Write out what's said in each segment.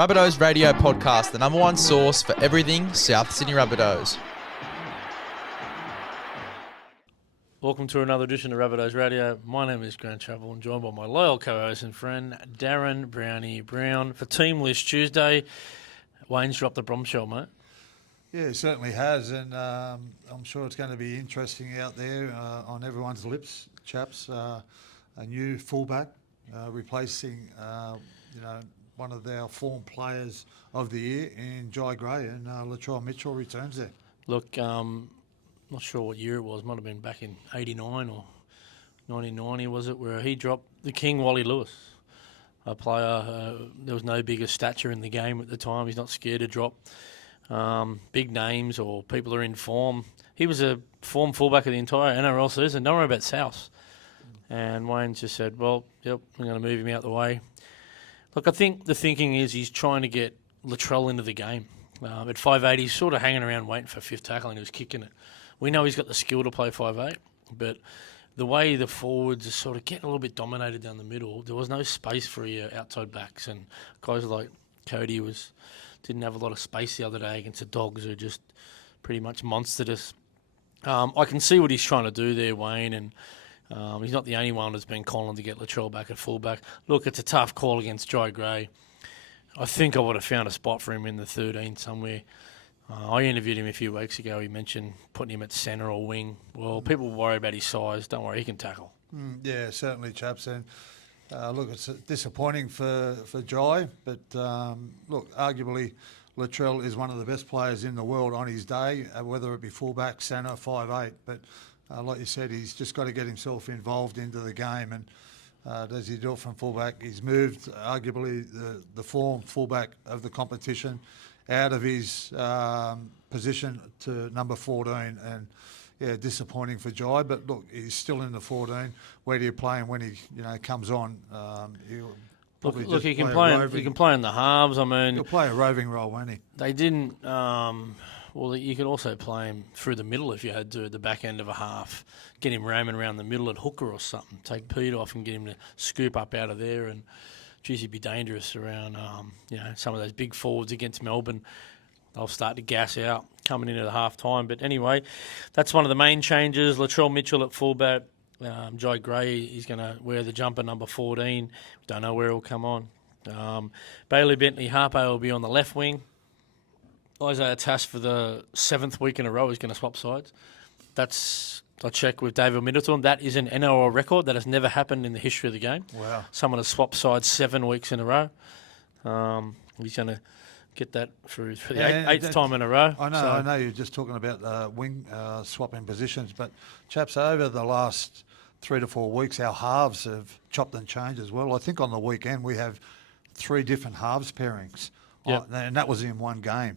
Rabbitohs Radio Podcast, the number one source for everything South Sydney Rabbitohs. Welcome to another edition of Rabbitohs Radio. My name is Grant Chappell and joined by my loyal co-host and friend Darren Brownie Brown for Team List Tuesday. Wayne's dropped the bombshell, mate. Yeah, it certainly has, and I'm sure it's going to be interesting out there on everyone's lips, chaps. A new fullback replacing, one of our former players of the year in Jai Gray, and Latrell Mitchell returns there. Look, not sure what year it was. Might have been back in 89 or 1990, was it, where he dropped the King, Wally Lewis, a player. There was no bigger stature in the game at the time. He's not scared to drop big names or people are in form. He was a form fullback of the entire NRL season. Don't worry about South. And Wayne just said, well, yep, I'm going to move him out the way. Look, I think the thinking is he's trying to get Latrell into the game. At 5'8", he's sort of hanging around waiting for fifth tackle and he was kicking it. We know he's got the skill to play 5'8", but the way the forwards are sort of getting a little bit dominated down the middle, there was no space for your outside backs. And guys like Cody didn't have a lot of space the other day against the Dogs, who just pretty much monstered us. I can see what he's trying to do there, Wayne, and he's not the only one that's been calling to get Latrell back at fullback. Look, it's a tough call against Jai Gray. I think I would have found a spot for him in the 13 somewhere. I interviewed him a few weeks ago. He mentioned putting him at centre or wing. Well, people worry about his size. Don't worry, he can tackle. Yeah, certainly, chaps. And look, it's disappointing for Jai, but look, arguably Latrell is one of the best players in the world on his day, whether it be fullback, centre, 5'8". But like you said, he's just got to get himself involved into the game. And does he do it from fullback? He's moved, arguably, the form fullback of the competition out of his position to number 14. And, yeah, disappointing for Jai. But, look, he's still in the 14. Where do you play him when he comes on? He'll probably Look, he can play in the halves. I mean, he'll play a roving role, won't he? They didn't. Well, you could also play him through the middle if you had to, at the back end of a half. Get him roaming around the middle at hooker or something. Take Pete off and get him to scoop up out of there. And, geez, he'd be dangerous around, some of those big forwards against Melbourne. They'll start to gas out coming into the half time. But anyway, that's one of the main changes. Latrell Mitchell at fullback. Jai Gray, he's going to wear the jumper number 14. Don't know where he'll come on. Bailey Bentley Harper will be on the left wing. Isaiah Tass for the 7th week in a row is going to swap sides. I checked with David Middleton. That is an NRL record. That has never happened in the history of the game. Wow. Someone has swapped sides 7 weeks in a row. He's going to get that for the eighth time in a row. I know you're just talking about wing swapping positions, but chaps, over the last 3 to 4 weeks, our halves have chopped and changed as well. I think on the weekend we have 3 different halves pairings, and that was in one game.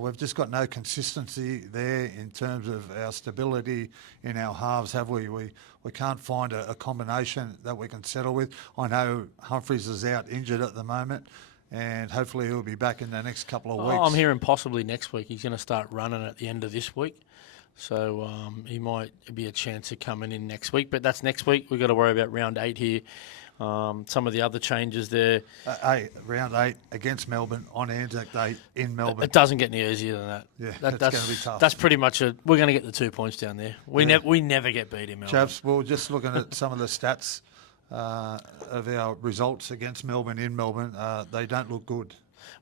We've just got no consistency there in terms of our stability in our halves, have we? We can't find a combination that we can settle with. I know Humphries is out injured at the moment, and hopefully he'll be back in the next couple of weeks. I'm hearing possibly next week. He's going to start running at the end of this week. So he might be a chance of coming in next week. But that's next week. We've got to worry about round 8 here. Some of the other changes there. Round 8 against Melbourne on Anzac Day in Melbourne. It doesn't get any easier than that. Yeah, that's going to be tough. That's pretty much it. We're going to get the 2 points down there. We never get beat in Melbourne. Chaps, we're just looking at some of the stats of our results against Melbourne in Melbourne. They don't look good.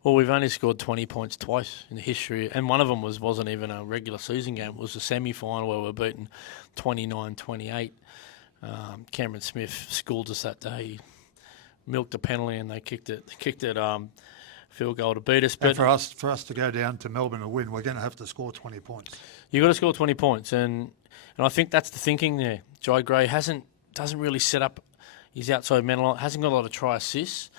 Well, we've only scored 20 points twice in the history, and one of them wasn't even a regular season game. It was a semi-final where we were beaten 29-28. Cameron Smith schooled us that day. He milked a penalty and they kicked it field goal to beat us. But and for us to go down to Melbourne and win, we're going to have to score 20 points. You've got to score 20 points, and I think that's the thinking there. Jai Gray doesn't really set up his outside men a lot, hasn't got a lot of try assists.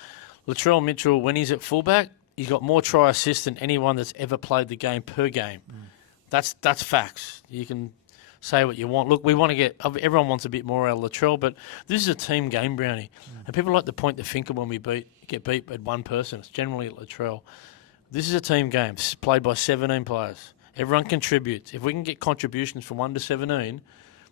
Latrell Mitchell, when he's at fullback, he's got more try assists than anyone that's ever played the game per game. That's facts. You can say what you want. Look, everyone wants a bit more out of Latrell, but this is a team game, Brownie. And people like to point the finger when we get beat at one person. It's generally at Latrell. This is a team game. It's played by 17 players. Everyone contributes. If we can get contributions from 1 to 17,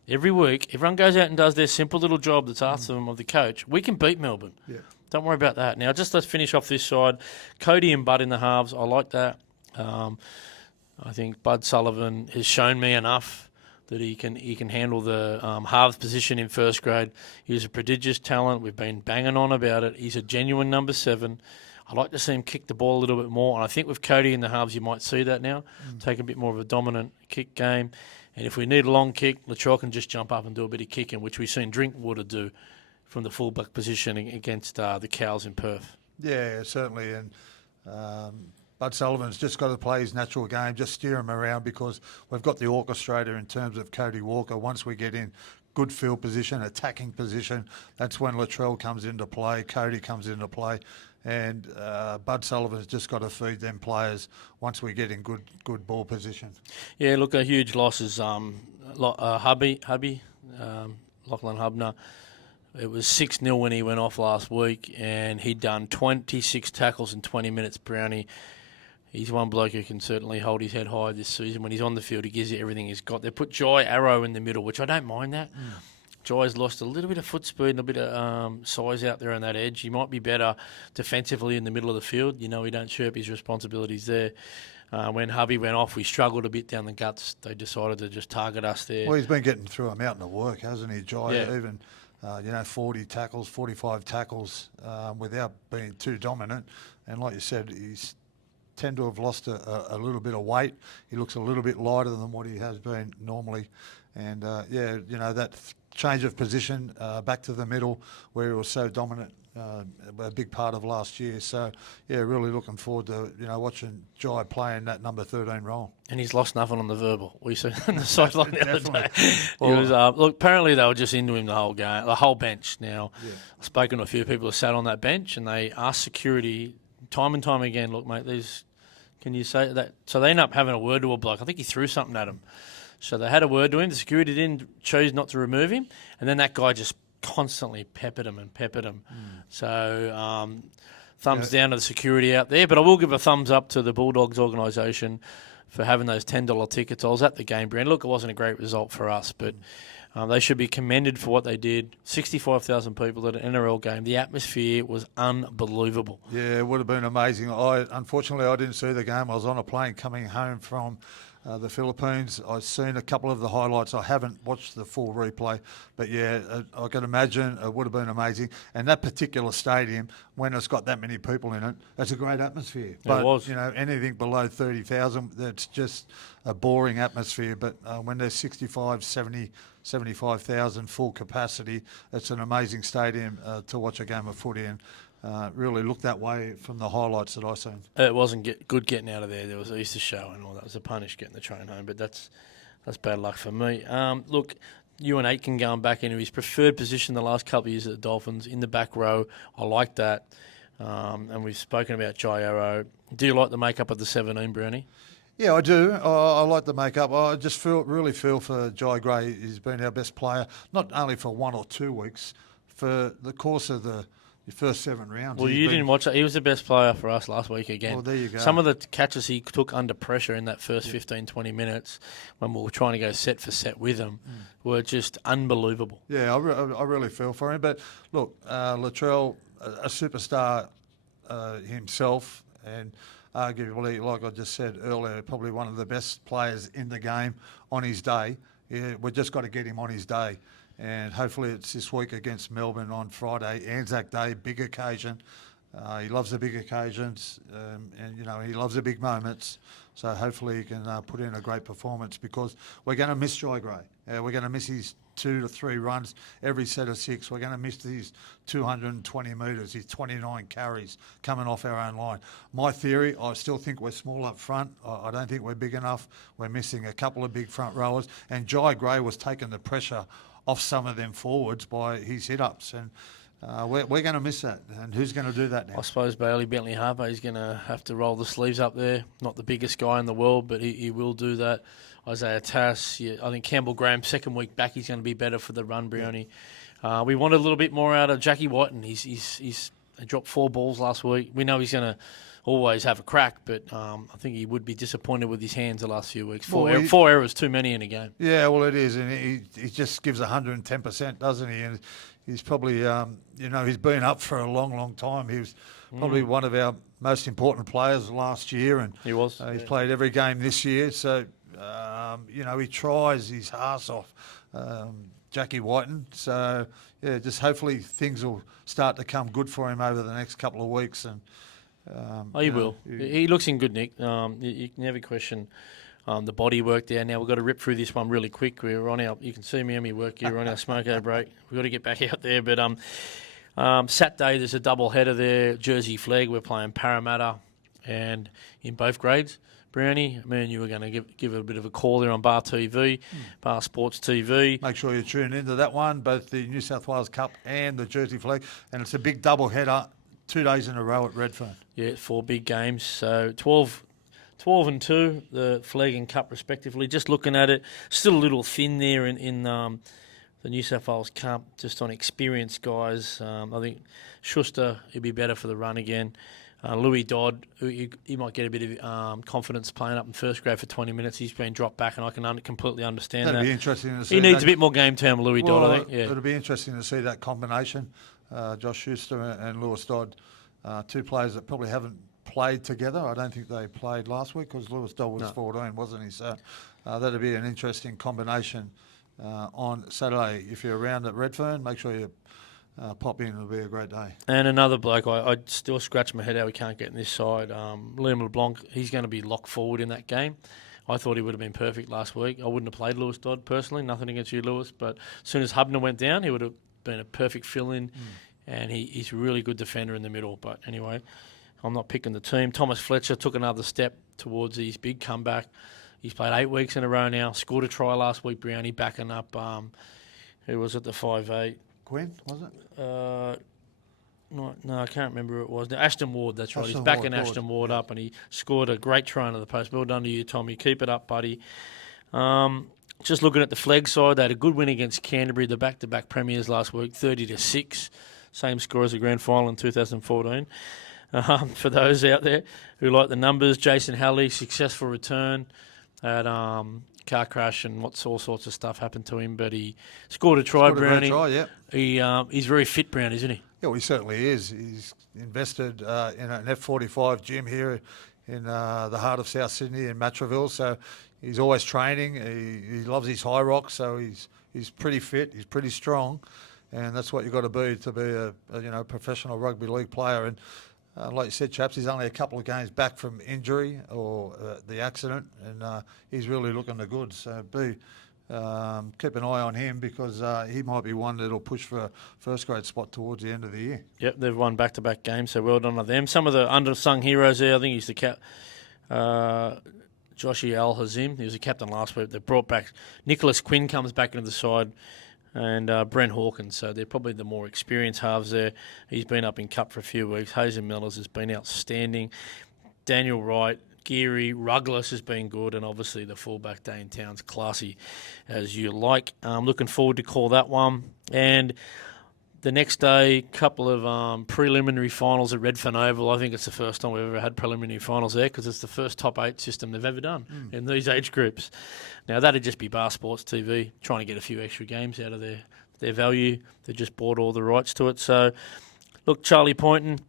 every week, everyone goes out and does their simple little job that's asked of them of the coach, we can beat Melbourne. Yeah. Don't worry about that. Now, just let's finish off this side. Cody and Bud in the halves. I like that. I think Bud Sullivan has shown me enough that he can handle the halves position in first grade. He's a prodigious talent. We've been banging on about it. He's a genuine number 7. I like to see him kick the ball a little bit more, and I think with Cody in the halves, you might see that now. Take a bit more of a dominant kick game. And if we need a long kick, Latrell can just jump up and do a bit of kicking, which we've seen Drinkwater do from the fullback position against the Cows in Perth. Yeah, certainly. And Bud Sullivan's just got to play his natural game, just steer him around, because we've got the orchestrator in terms of Cody Walker. Once we get in good field position, attacking position, that's when Latrell comes into play, Cody comes into play. And Bud Sullivan's just got to feed them players once we get in good ball position. Yeah, look, a huge loss is Lachlan Hubner. It was 6-0 when he went off last week, and he'd done 26 tackles in 20 minutes, Brownie. He's one bloke who can certainly hold his head high this season. When he's on the field, he gives you everything he's got. They put Jai Arrow in the middle, which I don't mind that. Jai's lost a little bit of foot speed and a bit of size out there on that edge. He might be better defensively in the middle of the field. You know, he don't shirk his responsibilities there. When Hubby went off, we struggled a bit down the guts. They decided to just target us there. Well, he's been getting through a mountain of work, hasn't he, Jai? Yeah. Even, 40 tackles, 45 tackles without being too dominant. And like you said, he's tend to have lost a little bit of weight. He looks a little bit lighter than what he has been normally. And, that change of position back to the middle where he was so dominant, a big part of last year. So, yeah, really looking forward to, watching Jai play in that number 13 role. And he's lost nothing on the verbal. We saw on the sideline the other day. Well, He was look. Apparently, they were just into him the whole game, the whole bench. Now, I've spoken to a few people who sat on that bench, and they asked security time and time again, look, mate, can you say that? So they end up having a word to a bloke. I think he threw something at him. So they had a word to him. The security chose not to remove him, and then that guy just constantly peppered him. So thumbs down to the security out there. But I will give a thumbs up to the Bulldogs organisation for having those $10 tickets. I was at the game, Brand. Look, it wasn't a great result for us, but they should be commended for what they did. 65,000 people at an NRL game. The atmosphere was unbelievable. Yeah, it would have been amazing. Unfortunately, I didn't see the game. I was on a plane coming home from the Philippines. I've seen a couple of the highlights. I haven't watched the full replay, but yeah, I can imagine it would have been amazing. And that particular stadium, when it's got that many people in it, it's a great atmosphere. But, it was. Anything below 30,000, that's just a boring atmosphere. But when there's 65, 70, 75,000 full capacity, it's an amazing stadium to watch a game of footy in. Really looked that way from the highlights that I seen. It wasn't good getting out of there. There was an Easter show and all that. It was a punish getting the train home, but that's bad luck for me. Look, Ewan Aitken going back into his preferred position the last couple of years at the Dolphins in the back row. I like that. And we've spoken about Jai Arrow. Do you like the makeup of the 17, Brownie? Yeah, I do. I like the makeup. I just really feel for Jai Gray. He's been our best player, not only for 1 or 2 weeks, for the course of the first 7 rounds. Well, you didn't watch it. He was the best player for us last week again. Well, there you go. Some of the catches he took under pressure in that first 15, 20 minutes when we were trying to go set for set with him were just unbelievable. Yeah, I really feel for him. But look, Latrell, a superstar himself, and arguably, like I just said earlier, probably one of the best players in the game on his day. Yeah, we've just got to get him on his day. And hopefully it's this week against Melbourne on Friday, Anzac Day, big occasion. He loves the big occasions, and he loves the big moments. So hopefully he can put in a great performance, because we're going to miss Jai Gray. We're going to miss his 2 to 3 runs every set of 6. We're going to miss his 220 metres, his 29 carries coming off our own line. My theory, I still think we're small up front. I don't think we're big enough. We're missing a couple of big front rowers. And Jai Gray was taking the pressure off some of them forwards by his hit-ups, and we're going to miss that. And who's going to do that now? I suppose Bailey Bentley Harper is going to have to roll the sleeves up there. Not the biggest guy in the world, but he will do that. Isaiah Tass, I think Campbell Graham, second week back, he's going to be better for the run, Brownie. We wanted a little bit more out of Jackie Whiten. He dropped 4 balls last week. We know he's going to always have a crack, but I think he would be disappointed with his hands the last few weeks. 4 errors too many in a game. Yeah, well, it is, and he just gives 110%, doesn't he? And he's probably, he's been up for a long, long time. He was probably one of our most important players last year, and He was. he's played every game this year. So, he tries his arse off, Jackie Whiten. So, yeah, just hopefully things will start to come good for him over the next couple of weeks. And He will. He looks in good nick. You can never question the body work there. Now we've got to rip through this one really quick. We're on our. You can see me and me work here. We're on our smoko break. We've got to get back out there. But Saturday there's a double header there. Jersey Flag. We're playing Parramatta, and in both grades. Brownie, me and you were going to give it a bit of a call there on Bar TV, Bar Sports TV. Make sure you tune into that one, both the New South Wales Cup and the Jersey Flag. And it's a big double header, 2 days in a row at Redfern. Yeah, 4 big games. So 12 and 2, the Flag and Cup respectively. Just looking at it, still a little thin there in the New South Wales Cup, just on experienced guys. I think Schuster, he'd be better for the run again. Louis Dodd, he might get a bit of confidence playing up in first grade for 20 minutes. He's been dropped back, and I can completely understand That'd that. Be interesting to see. He needs a bit more game time, Louis Dodd, I think. Yeah. It'll be interesting to see that combination, Josh Schuster and Lewis Dodd, 2 players that probably haven't played together. I don't think they played last week because Lewis Dodd was 14, wasn't he? So that'll be an interesting combination on Saturday. If you're around at Redfern, make sure you pop in. It'll be a great day. And another bloke, I still scratch my head how we can't get in this side. Liam LeBlanc, he's going to be locked forward in that game. I thought he would have been perfect last week. I wouldn't have played Lewis Dodd personally, nothing against you, Lewis, but as soon as Hubner went down, he would have been a perfect fill-in, and he's a really good defender in the middle. But anyway, I'm not picking the team. Thomas Fletcher took another step towards his big comeback. He's played 8 weeks in a row now, scored a try last week, Brownie, backing up, who was at the 5'8". Quinn, was it? No, I can't remember who it was. No, Ashton Ward, that's right. He's backing Ashton Ward up, and he scored a great try under the post. Well done to you, Tommy. Keep it up, buddy. Just looking at the Flag side, they had a good win against Canterbury, the back-to-back premiers last week, 30-6. Same score as the grand final in 2014. For those out there who like the numbers, Jason Halley, successful return at car crash and all sorts of stuff happened to him, but he scored a try, Brownie. He's very fit, Brown, isn't he? Yeah, well, he certainly is. He's invested in an F45 gym here in the heart of South Sydney in Matraville, so he's always training. He loves his high rocks, so he's pretty fit. He's pretty strong, and that's what you've got to be a professional rugby league player. And like you said, chaps, he's only a couple of games back from injury or the accident, and he's really looking the goods. So keep an eye on him because he might be one that'll push for a first grade spot towards the end of the year. Yep, they've won back-to-back games, so well done to them. Some of the undersung heroes there, I think he's the Joshie Al-Hazim. He was the captain last week. They brought back Nicholas Quinn, comes back into the side, and Brent Hawkins. So they're probably the more experienced halves there. He's been up in Cup for a few weeks. Hazen Millers has been outstanding. Daniel Wright, Geary, Ruggless has been good, and obviously the fullback Dane Towns, classy as you like. Looking forward to call that one. And the next day, couple of preliminary finals at Redfern Oval. I think it's the first time we've ever had preliminary finals there because it's the first top 8 system they've ever done in these age groups. Now, that'd just be Bar Sports TV, trying to get a few extra games out of their value. They just bought all the rights to it. So, look, Charlie Poynton,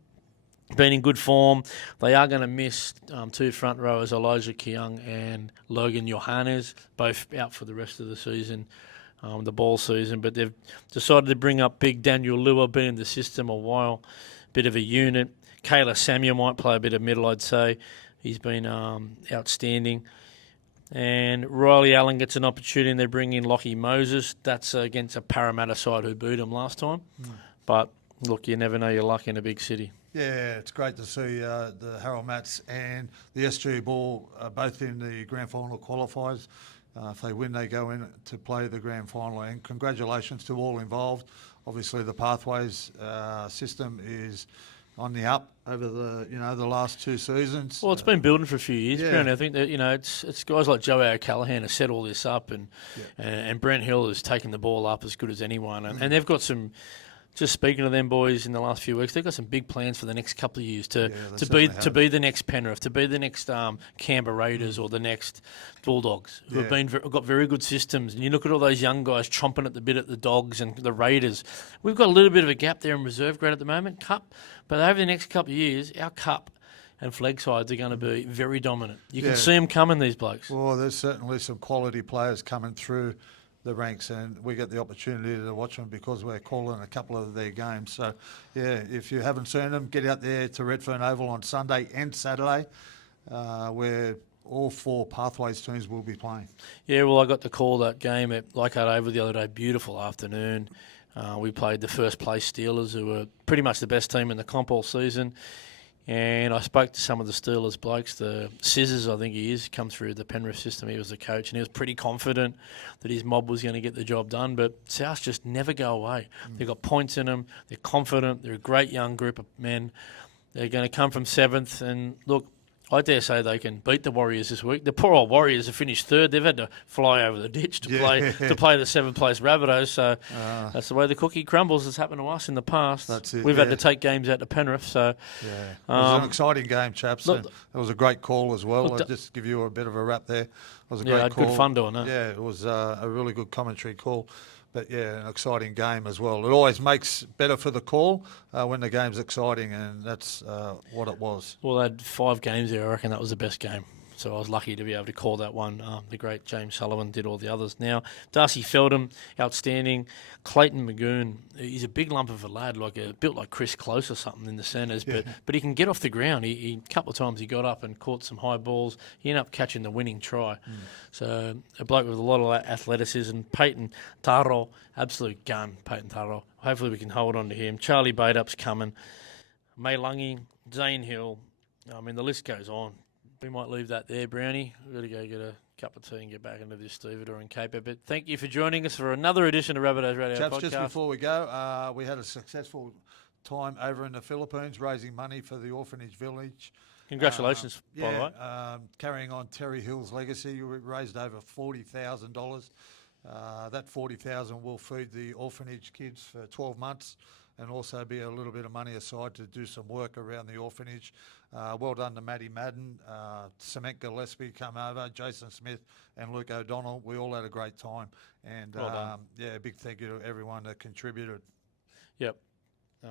been in good form. They are going to miss 2 front rowers, Elijah Keung and Logan Johannes, both out for the rest of the season, the ball season. But they've decided to bring up big Daniel Lua, been in the system a while, bit of a unit. Kayla Samuel might play a bit of middle, I'd say. He's been outstanding. And Riley Allen gets an opportunity, and they bring in Lockie Moses. That's against a Parramatta side who booed him last time. But, look, you never know your luck in a big city. Yeah, it's great to see the Harold Matts and the SG Ball both in the grand final qualifiers. If they win, they go in to play the grand final. And congratulations to all involved. Obviously, the Pathways system is on the up over the last 2 seasons. Well, it's been building for a few years, Brent. I think that it's guys like Joe O'Callaghan have set all this up, and Brent Hill has taken the ball up as good as anyone, and they've got some Just speaking to them boys in the last few weeks, they've got some big plans for the next couple of years they to certainly be the next Penrith, to be the next Canberra Raiders or the next Bulldogs, who have got very good systems. And you look at all those young guys chomping at the bit at the Dogs and the Raiders. We've got a little bit of a gap there in reserve grade at the moment, Cup, but over the next couple of years, our Cup and flag sides are going to be very dominant. You can see them coming, these blokes. Well, there's certainly some quality players coming through the ranks, and we get the opportunity to watch them because we're calling a couple of their games. So, if you haven't seen them, get out there to Redfern Oval on Sunday and Saturday, where all 4 Pathways teams will be playing. Yeah, well, I got to call that game at Leichhardt Oval the other day. Beautiful afternoon. We played the first place Steelers, who were pretty much the best team in the comp all season. And I spoke to some of the Steelers blokes, the Scissors, I think he is, come through the Penrith system. He was the coach, and he was pretty confident that his mob was going to get the job done. But South just never go away. They've got points in them. They're confident. They're a great young group of men. They're going to come from 7th. And look, I dare say they can beat the Warriors this week. The poor old Warriors have finished 3rd. They've had to fly over the ditch to play the 7th place Rabbitohs. So that's the way the cookie crumbles. It's happened to us in the past. That's it, We've had to take games out to Penrith. So it was an exciting game, chaps. Look, and it was a great call as well. I'll just give you a bit of a wrap there. It was a great I had call. good fun doing that. Yeah, it was a really good commentary call. But, an exciting game as well. It always makes better for the call when the game's exciting, and that's what it was. Well, they had 5 games there. I reckon that was the best game. So I was lucky to be able to call that one. The great James Sullivan did all the others. Now, Darcy Feldham, outstanding. Clayton Magoon, he's a big lump of a lad, built like Chris Close or something in the centres, but he can get off the ground. He a couple of times he got up and caught some high balls. He ended up catching the winning try. So a bloke with a lot of athleticism. Peyton Taro, absolute gun, Peyton Taro. Hopefully we can hold on to him. Charlie Baidup's coming. May Lungy, Zane Hill. I mean, the list goes on. We might leave that there, Brownie. We've got to go get a cup of tea and get back into this stevedore and caper. But thank you for joining us for another edition of Rabbitohs Radio Chaps, Podcast. just before we go, we had a successful time over in the Philippines raising money for the orphanage village. Congratulations, by the way. Carrying on Terry Hill's legacy, we raised over $40,000. That $40,000 will feed the orphanage kids for 12 months and also be a little bit of money aside to do some work around the orphanage. Well done to Matty Madden, Cement Gillespie come over, Jason Smith and Luke O'Donnell. We all had a great time. And well a big thank you to everyone that contributed. Yep.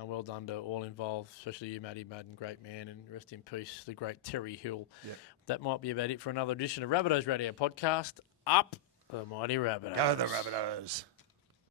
Well done to all involved, especially you, Matty Madden, great man, and rest in peace, the great Terry Hill. Yep. That might be about it for another edition of Rabbitohs Radio Podcast. Up the mighty Rabbitohs. Go the Rabbitohs.